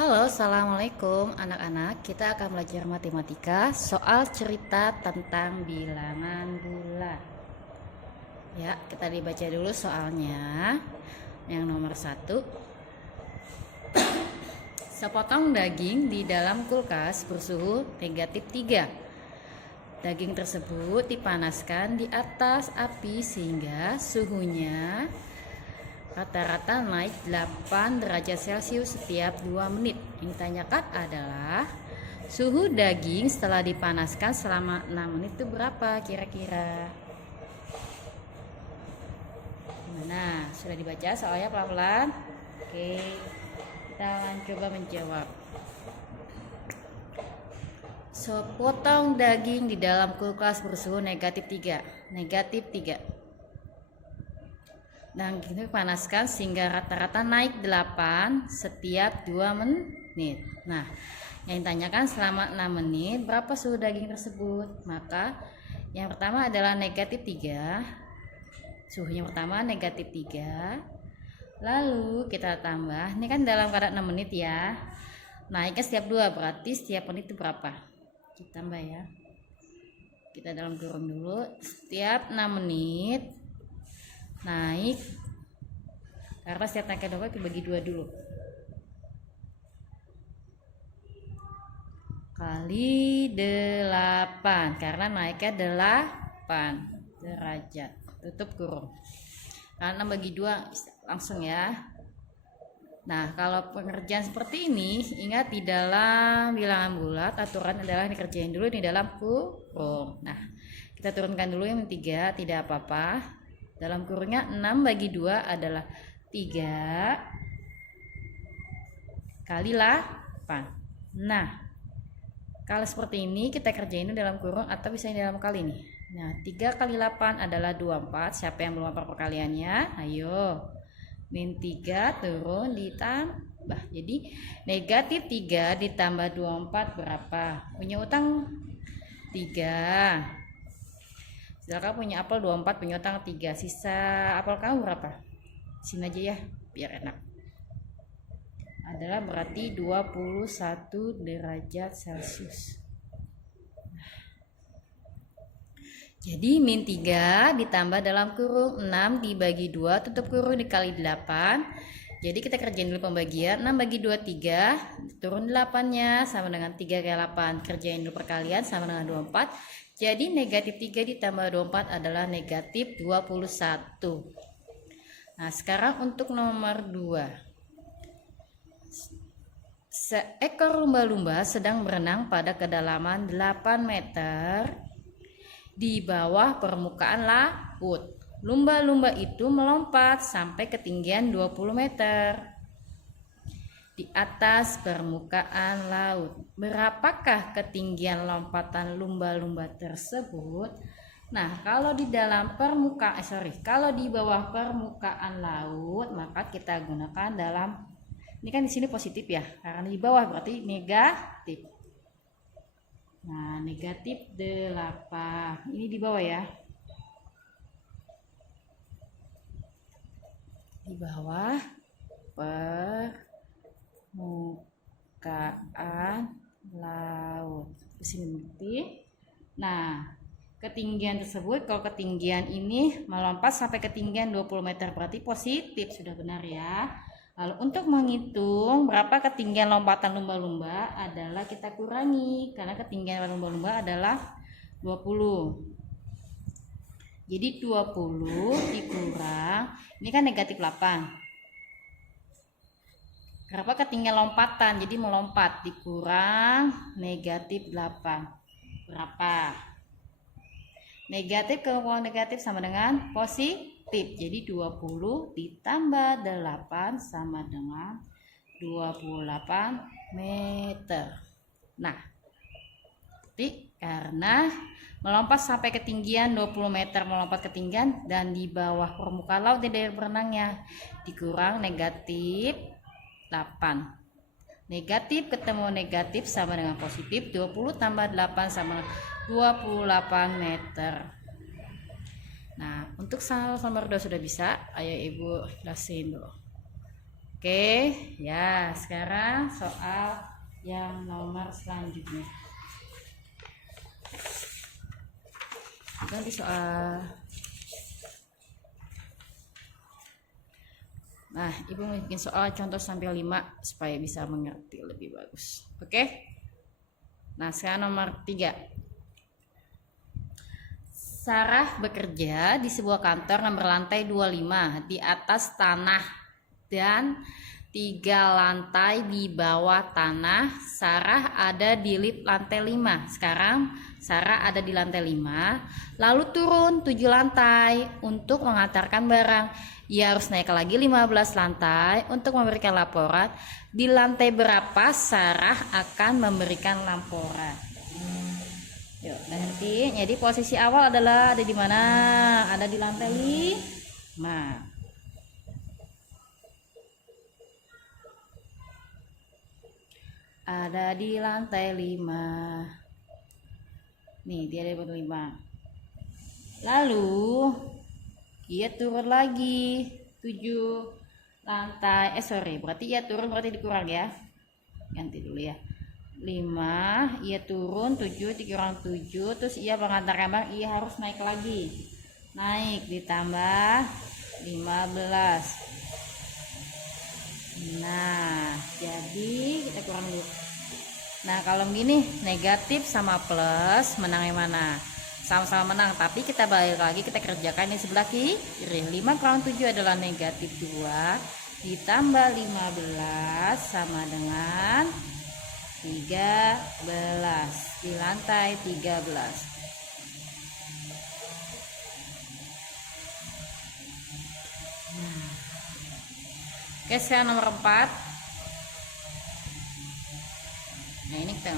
Halo, assalamualaikum anak-anak. Kita akan belajar matematika soal cerita tentang bilangan bulat. Ya, kita dibaca dulu soalnya. Yang nomor 1. Sepotong daging di dalam kulkas bersuhu negatif 3. Daging tersebut dipanaskan di atas api sehingga suhunya rata-rata naik 8 derajat Celcius setiap 2 menit. Yang ditanyakan adalah suhu daging setelah dipanaskan selama 6 menit itu berapa kira-kira? Gimana? Sudah dibaca soalnya pelan-pelan? Oke, kita akan coba menjawab. Sepotong daging di dalam kulkas bersuhu negatif 3. Negatif 3. Dan kita panaskan sehingga rata-rata naik 8 setiap 2 menit. Nah, yang ditanyakan selama 6 menit berapa suhu daging tersebut? Maka yang pertama adalah negatif 3. Suhunya pertama negatif 3. Lalu kita tambah, ini kan dalam keadaan 6 menit ya. Naiknya setiap 2, berarti setiap menit itu berapa? Kita tambah ya. Kita dalam kurung dulu, setiap 6 menit naik, karena setiap naiknya 2 dibagi 2 dulu, kali 8 karena naiknya 8 derajat, tutup kurung. Karena bagi 2 langsung ya. Nah, kalau pengerjaan seperti ini, ingat di dalam bilangan bulat aturan adalah dikerjain dulu di dalam kurung. Nah, kita turunkan dulu yang 3, tidak apa-apa. Dalam kurungnya 6 bagi 2 adalah 3 kali 8. Nah, kalau seperti ini kita kerjain dalam kurung atau bisa di dalam kali nih. Nah, 3 kali 8 adalah 24. Siapa yang belum hafal perkaliannya? Ayo. Min 3 turun ditambah. Jadi negatif 3 ditambah 24 berapa? Punya utang 3. Sedangkan punya apel 24, punya utang 3. Sisa apel kamu berapa? Sini aja ya, biar enak. Adalah berarti 21 derajat Celcius. Jadi min 3 ditambah dalam kurung 6 dibagi 2 tutup kurung dikali 8. Jadi kita kerjain dulu pembagian. 6 bagi 2 3, turun 8-nya sama dengan 3 kali 8. Kerjain dulu perkalian sama dengan 24. Jadi negatif 3 ditambah 24 adalah negatif 21. Nah, sekarang untuk nomor 2. Seekor lumba-lumba sedang berenang pada kedalaman 8 meter di bawah permukaan laut. Lumba-lumba itu melompat sampai ketinggian 20 meter di atas permukaan laut. Berapakah ketinggian lompatan lumba-lumba tersebut? Nah, kalau di dalam kalau di bawah permukaan laut, maka kita gunakan dalam, ini kan di sini positif ya, karena di bawah berarti negatif. Nah, negatif 8. Ini di bawah ya. Di bawah permukaan laut. Di sini titik. Nah, ketinggian tersebut, kalau ketinggian ini melompat sampai ketinggian 20 meter berarti positif, sudah benar ya. Lalu untuk menghitung berapa ketinggian lompatan lumba-lumba adalah kita kurangi, karena ketinggian lumba-lumba adalah 20. Jadi 20 dikurang, ini kan negatif 8. Berapa ketinggian lompatan? Jadi melompat dikurang negatif 8. Berapa? Negatif ke negatif sama dengan positif. Jadi 20 ditambah 8 sama dengan 28 meter. Nah, karena melompat sampai ketinggian 20 meter, melompat ketinggian dan di bawah permukaan laut di daerah berenangnya, dikurang negatif 8. Negatif ketemu negatif sama dengan positif, 20 tambah 8 sama 28 meter. Nah, untuk soal nomor 2 sudah bisa. Ayo Ibu jelasin dulu. Oke, ya sekarang soal yang nomor selanjutnya. Ganti soal. Nah, Ibu mau bikin soal contoh sampai 5 supaya bisa mengerti lebih bagus. Oke? Nah, sekarang nomor 3. Sarah bekerja di sebuah kantor yang berlantai 25 di atas tanah dan 3 lantai di bawah tanah. Sarah ada di lift lantai 5. Sekarang Sarah ada di lantai 5, lalu turun 7 lantai untuk mengantarkan barang. Ia harus naik lagi 15 lantai untuk memberikan laporan. Di lantai berapa Sarah akan memberikan laporan? Yuk, nanti. Jadi posisi awal adalah ada di mana? Ada di lantai 5. Ada di lantai 5. Nih, dia ada di lantai 5. Lalu ia turun lagi 7 lantai. Berarti ia turun, berarti dikurang ya. Ganti dulu ya. 5, ia turun 7 dikurang 7, terus ia mengantarkan barang, ia harus naik lagi. Naik ditambah 15. Nah, jadi kita kurang dulu. Nah, kalau begini negatif sama plus, menang yang mana? Sama-sama menang, tapi kita balik lagi, kita kerjakan di sebelah kiri. 5 kurang 7 adalah negatif 2 ditambah 15 sama dengan 13 di lantai 13. Oke, sekarang nomor 4. Nah, ini kita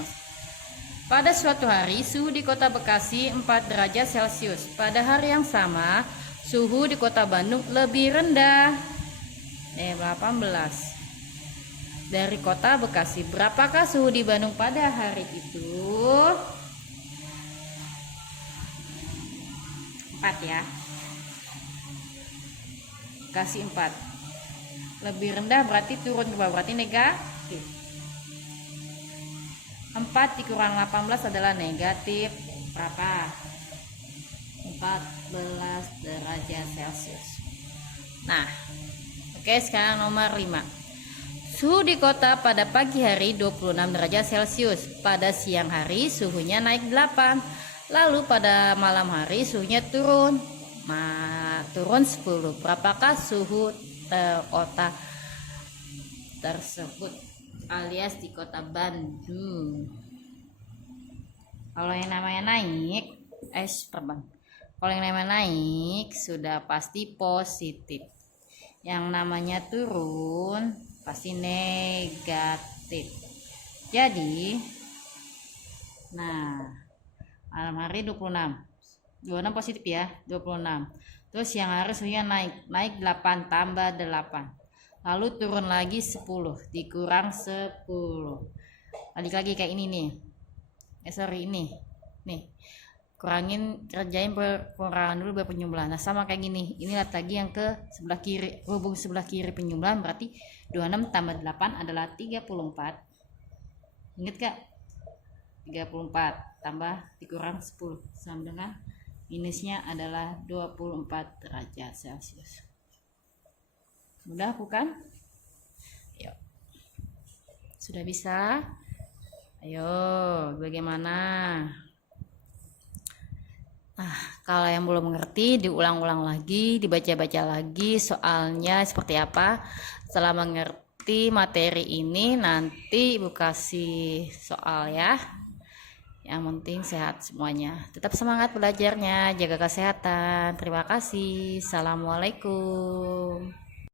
pada suatu hari suhu di kota Bekasi 4 derajat Celcius. Pada hari yang sama suhu di kota Bandung lebih rendah 18. Dari kota Bekasi, berapakah suhu di Bandung pada hari itu? 4 ya. Kasih 4. Lebih rendah berarti turun ke bawah, berarti negatif. 4 dikurang 18 adalah negatif berapa? 14 derajat Celcius. Nah, oke, sekarang nomor 5. Suhu di kota pada pagi hari 26 derajat Celcius. Pada siang hari suhunya naik 8. Lalu pada malam hari suhunya turun. Turun 10. Berapakah suhu kota tersebut alias di kota Bandung? Kalau yang namanya naik, kalau yang namanya naik sudah pasti positif. Yang namanya turun pasti negatif. Jadi nah, malam hari 26 positif ya, 26. Terus yang hari suhunya naik 8 tambah 8. Lalu turun lagi 10 dikurang 10. Balik lagi kayak ini nih. Ini nih, kerjain pengurangan dulu biar penyumbelahan. Nah, sama kayak gini, ini lihat lagi yang ke sebelah kiri, hubung sebelah kiri penyumbelahan, berarti 26 tambah 8 adalah 34. Ingat gak? 34 tambah dikurang 10 sama dengan minusnya adalah 24 derajat Celcius. Mudah bukan? Yuk. Sudah bisa? Ayo, bagaimana? Kalau yang belum mengerti diulang-ulang lagi, dibaca-baca lagi soalnya seperti apa. Setelah mengerti materi ini nanti Ibu kasih soal ya. Yang penting sehat semuanya. Tetap semangat belajarnya, jaga kesehatan. Terima kasih. Assalamualaikum.